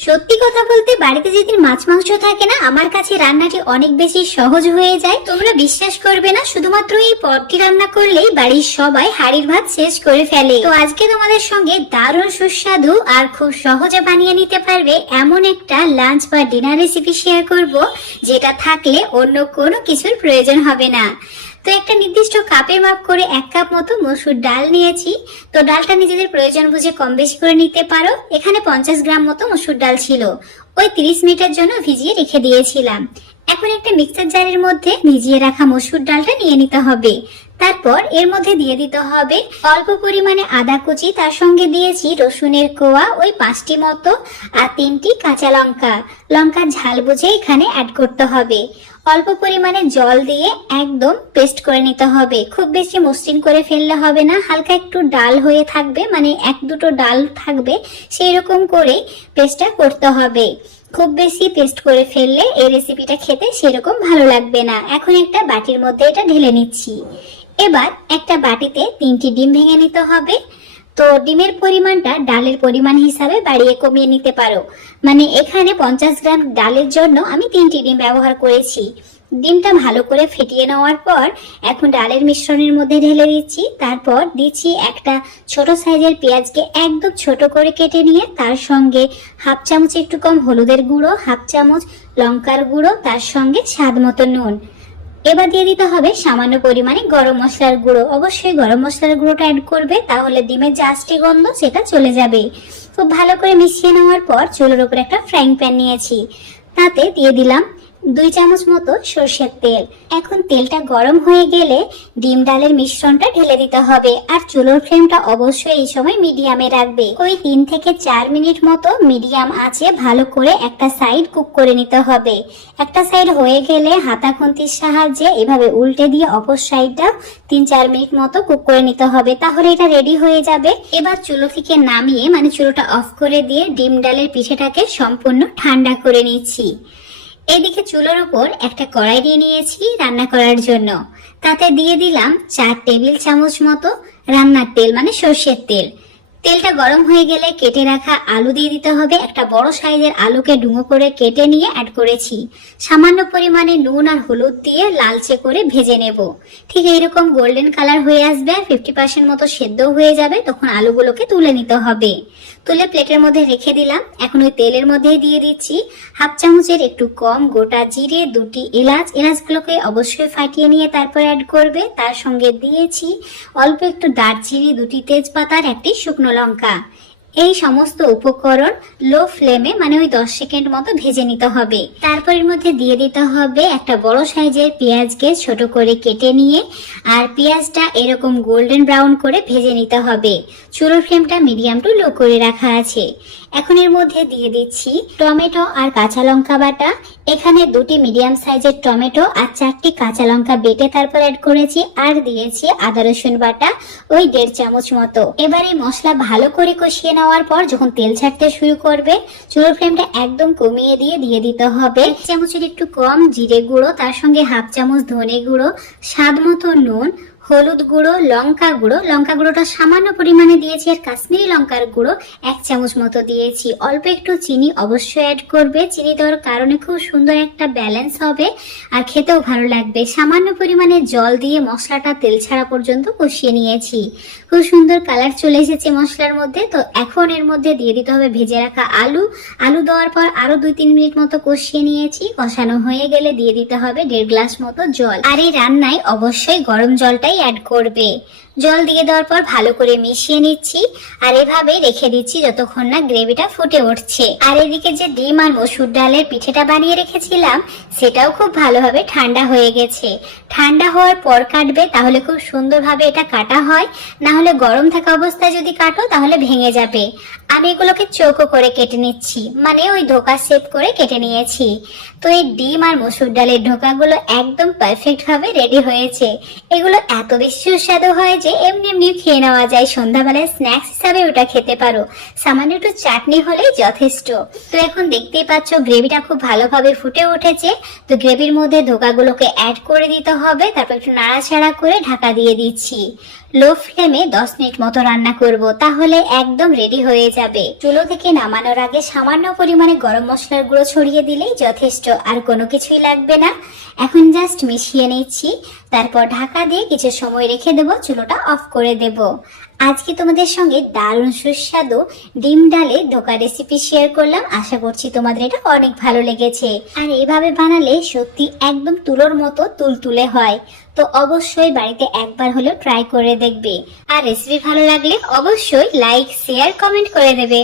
সত্যি কথা বলতে বাড়িতে যদি মাছ মাংস থাকে না, আমার কাছে রান্নাটি অনেক বেশি সহজ হয়ে যায়। তোমরা বিশ্বাস করবে না, শুধুমাত্র এই পদটি রান্না করলেই বাড়ির সবাই হাড়ির ভাত শেষ করে ফেলে। তো আজকে তোমাদের সঙ্গে দারুণ সুস্বাদু আর খুব সহজে বানিয়ে নিতে পারবে এমন একটা লাঞ্চ বা ডিনার রেসিপি শেয়ার করব, যেটা থাকলে অন্য কোনো কিছুর প্রয়োজন হবে না। তো একটা নির্দিষ্ট কাপের মাপ করে 1 কাপ মতো মসুর ডাল নিয়েছি। তো ডালটা নিজেদের প্রয়োজন বুঝে কম বেশি করে নিতে পারো। এখানে 50 গ্রাম মতো মসুর ডাল ছিল, ওই 30 মিনিটের জন্য ভিজিয়ে রেখে দিয়েছিলাম। এখন একটা মিক্সার জারের মধ্যে ভিজিয়ে রাখা মসুর ডালটা নিয়ে নিতে হবে। তারপর এর মধ্যে দিয়ে দিতে হবে অল্প পরিমাণে আদা কুচি, তার সঙ্গে দিয়েছি রসুনের কোয়া ওই 5টি মতো, আর 3টি কাঁচা লঙ্কা। লঙ্কার ঝাল বুঝে এখানে অ্যাড করতে হবে। অল্প পরিমাণে জল দিয়ে একদম পেস্ট করে নিতে হবে। খুব বেশি মসৃণ করে ফেললে হবে না, হালকা একটু ডাল হয়ে থাকবে, মানে 1-2টো ডাল থাকবে, সেই রকম করে পেস্টটা করতে হবে। খুব বেশি পেস্ট করে ফেললে এই রেসিপিটা খেতে সেরকম ভালো লাগবে না। এখন একটা বাটির মধ্যে এটা ঢেলে নিচ্ছি। এবার একটা বাটিতে 3টি ডিম ভেঙে নিতে হবে। তো ডিমের পরিমাণটা ডালের পরিমাণ হিসাবে বাড়িয়ে কমিয়ে নিতে পারো। মানে এখানে 50 গ্রাম ডালের জন্য আমি 3টি ডিম ব্যবহার করেছি। ডিমটা ভালো করে ফেটিয়ে নেওয়ার পর এখন ডালের মিশ্রণের মধ্যে ঢেলে দিচ্ছি। তারপর দিচ্ছি একটা ছোট সাইজের পেঁয়াজকে একদম ছোট করে কেটে নিয়ে, তার সঙ্গে 1/2 চামচ একটু কম হলুদের গুঁড়ো, 1/2 চামচ লঙ্কার গুঁড়ো, তার সঙ্গে স্বাদ মতো নুন। এবার দিয়ে দিতে হবে সামান্য পরিমাণে গরম মশলার গুঁড়ো। অবশ্যই গরম মশলার গুঁড়োটা অ্যাড করবে, তাহলে ডিমের যে আষ্টি গন্ধ সেটা চলে যাবে। খুব ভালো করে মিশিয়ে নেওয়ার পর চুলোর উপর একটা ফ্রাইং প্যান নিয়েছি, তাতে দিয়ে দিলাম 2 চামচ মতো সরষের তেল। এখন তেলটা গরম হয়ে গেলে ডিম ডালের মিশ্রণটা ঢেলে দিতে হবে, আর চুলোর ফ্লেমটা অবশ্যই এই সময় মিডিয়ামে রাখবে। ওই 3 থেকে 4 মিনিট মতো মিডিয়াম আঁচে ভালো করে একটা সাইড কুক করে নিতে হবে। একটা সাইড হয়ে গেলে হাতা খুন্তির সাহায্যে এভাবে উল্টে দিয়ে অপর সাইডটা 3-4 মিনিট মতো কুক করে নিতে হবে, তাহলে এটা রেডি হয়ে যাবে। এবার চুলো থেকে নামিয়ে, মানে চুলোটা অফ করে দিয়ে ডিম ডালের পিঠেটাকে সম্পূর্ণ ঠান্ডা করে নিচ্ছি। এদিকে চুলোর উপর একটা কড়াই দিয়ে নিয়েছি রান্না করার জন্য। তাতে দিয়ে দিলাম 4 টেবিল চামচ মতো রান্নার তেল, মানে সর্ষের তেল। তেলটা গরম হয়ে গেলে কেটে রাখা আলু দিয়ে দিতে হবে। একটা বড় সাইজের আলুকে ডুমো করে কেটে নিয়ে অ্যাড করেছি। সামান্য পরিমাণে নুন আর হলুদ দিয়ে লালচে করে ভেজে নেব। ঠিক এইরকম গোল্ডেন কালার হয়ে আসবে, 50% মতো সেদ্ধ হয়ে যাবে, তখন আলুগুলোকে তুলে নিতে হবে। তুলে প্লেটের মধ্যে রেখে দিলাম। এখন ওই তেলের মধ্যেই দিয়ে দিচ্ছি 1/2 চামচের একটু কম গোটা জিরে, 2টি এলাচ। এলাচগুলোকে অবশ্যই ফাটিয়ে নিয়ে তারপর অ্যাড করবে। তার সঙ্গে দিয়েছি অল্প একটু দারচিনি, 2টি তেজপাতা আর 1টি শুকনো লঙ্কা। এই সমস্ত উপকরণ লো ফ্লেমে, মানে ওই 10 সেকেন্ড মতো ভেজে নিতে হবে। তারপর এর মধ্যে দিয়ে দিতে হবে একটা বড় সাইজের পেঁয়াজকে ছোট করে কেটে নিয়ে, আর পেঁয়াজটা এরকম গোল্ডেন ব্রাউন করে ভেজে নিতে হবে। চুলোর ফ্লেমটা মিডিয়াম টু লো করে রাখা আছে। এখন এর মধ্যে দিয়ে দিচ্ছি টমেটো আর কাঁচা লঙ্কা বাটা। এখানে 2টি মিডিয়াম সাইজের টমেটো আর 4টি কাঁচা লঙ্কা বেটে তারপর অ্যাড করেছি, আর দিয়েছি আদা রসুন বাটা ওই 1.5 চামচ মতো। এবার এই মশলা ভালো করে কষিয়ে নেওয়ার পর যখন তেল ছাড়তে শুরু করবে, চুলোর ফ্লেমটা একদম কমিয়ে দিয়ে দিতে হবে 1 চামচের একটু কম জিরে গুঁড়ো, তার সঙ্গে 1/2 চামচ ধনে গুঁড়ো, স্বাদ মতো নুন, হলুদ গুঁড়ো, লঙ্কা গুঁড়ো। লঙ্কা গুঁড়োটা সামান্য পরিমাণে দিয়েছি, আর কাশ্মীরি লঙ্কার গুঁড়ো 1 চামচ মতো দিয়েছি। অল্প একটু চিনি অবশ্যই অ্যাড করবে। চিনি দেওয়ার কারণে খুব সুন্দর একটা ব্যালেন্স হবে আর খেতেও ভালো লাগবে। সামান্য পরিমাণে জল দিয়ে মশলাটা তেল ছাড়া পর্যন্ত কষিয়ে নিয়েছি। খুব সুন্দর কালার চলে এসেছে মশলার মধ্যে। তো এখন এর মধ্যে দিয়ে দিতে হবে ভেজে রাখা আলু। আলু দেওয়ার পর আরো 2-3 মিনিট মতো কষিয়ে নিয়েছি। কষানো হয়ে গেলে দিয়ে দিতে হবে 1.5 গ্লাস মতো জল। আর এই রান্নায় অবশ্যই গরম জলটাই অ্যাড করবে। জল দিয়ে দেওয়ার পর ভালো করে মিশিয়ে নিচ্ছি, আর এভাবে রেখে দিচ্ছি যতক্ষণ না গ্রেভিটা ফুটে উঠছে। আর এদিকে যে ডিম আর মসুর ডালের পিঠেটা বানিয়ে রেখেছিলাম, সেটাও খুব ভালোভাবে ঠান্ডা হয়ে গেছে। ঠান্ডা হওয়ার পর কাটবে, তাহলে খুব সুন্দরভাবে এটা কাটা হয়। না হলে গরম থাকা অবস্থায় যদি কাটো তাহলে ভেঙে যাবে। আমি এগুলোকে চৌকো করে কেটে নিচ্ছি, মানে ওই ধোকা শেপ করে কেটে নিয়েছি। তো এই ডিম আর মসুর ডালের ধোকাগুলো একদম পারফেক্ট ভাবে রেডি হয়েছে। এগুলো এত বেশি সুস্বাদু হয় যে এমনি এমনি খেয়ে নেওয়া যায়। সন্ধ্যাবেলায় স্ন্যাক্স হিসাবে ওটা খেতে পারো। সামান্য একটু চাটনি হলেই যথেষ্ট। তো এখন দেখতেই পাচ্ছ গ্রেভিটা খুব ভালোভাবে ফুটে উঠেছে। তো গ্রেভির মধ্যে ধোকাগুলোকে অ্যাড করে দিতে হবে, তারপর একটু নাড়াচাড়া করে ঢাকা দিয়ে দিচ্ছি। লো ফ্লেমে 10 মিনিট মতো রান্না করব, তাহলে একদম রেডি হয়ে যাবে। চুলো থেকে নামানোর আগে সামান্য পরিমাণে গরম মশলার গুঁড়ো ছড়িয়ে দিলেই যথেষ্ট, আর কোনো কিছুই লাগবে না। এখন জাস্ট মিশিয়ে নিচ্ছি, তারপর ঢাকা দিয়ে কিছু সময় রেখে দেব, চুলোটা অফ করে দেব। আজকে তোমাদের সঙ্গে দারুণ সুস্বাদু ডিম ডালে ধোকা রেসিপি শেয়ার করলাম। আশা করছি তোমাদের এটা অনেক ভালো লেগেছে, আর এইভাবে বানালে সত্যি একদম তুলোর মতো তুলতুলে হয়। তো অবশ্যই বাড়িতে একবার হলেও ট্রাই করে দেখবে, আর রেসিপি ভালো লাগলে অবশ্যই লাইক, শেয়ার, কমেন্ট করে দেবে।